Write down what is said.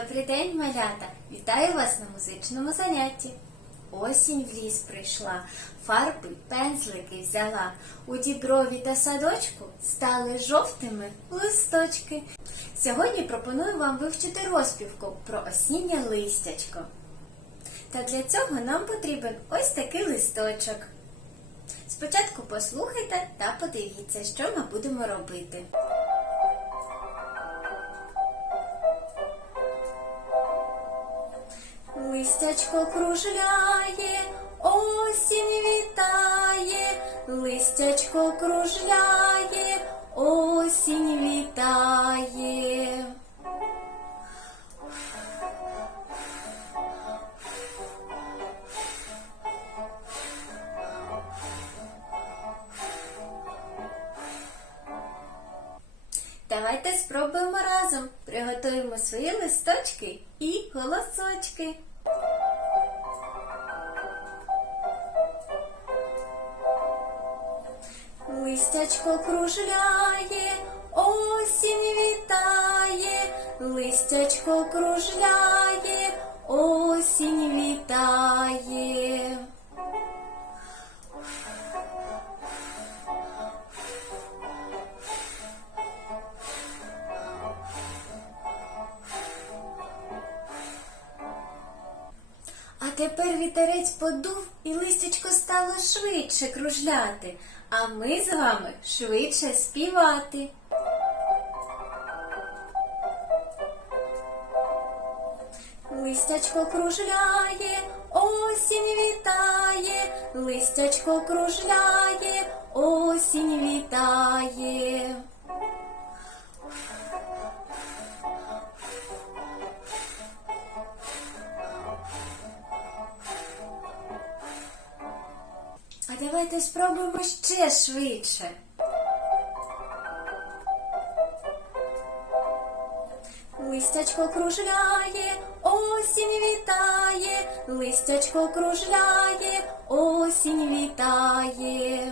Добрий день, малята! Вітаю вас на музичному занятті. Осінь в ліс прийшла, фарби, пензлики взяла. У діброві та садочку стали жовтими листочки. Сьогодні пропоную вам вивчити розпівку про осіннє листячко. Та для цього нам потрібен ось такий листочок. Спочатку послухайте та подивіться, що ми будемо робити. Листячко кружляє, осінь вітає, листячко кружляє, осінь вітає. Давайте спробуємо разом. Приготуємо свої листочки і голосочки. Листячко кружляє, осінь вітає, листячко кружляє, осінь вітає. Тепер вітерець подув і листячко стало швидше кружляти, а ми з вами швидше співати. Листячко кружляє, осінь вітає, листячко кружляє, А давайте спробуємо ще швидше. Листячко кружляє, осінь вітає, листячко кружляє, осінь вітає.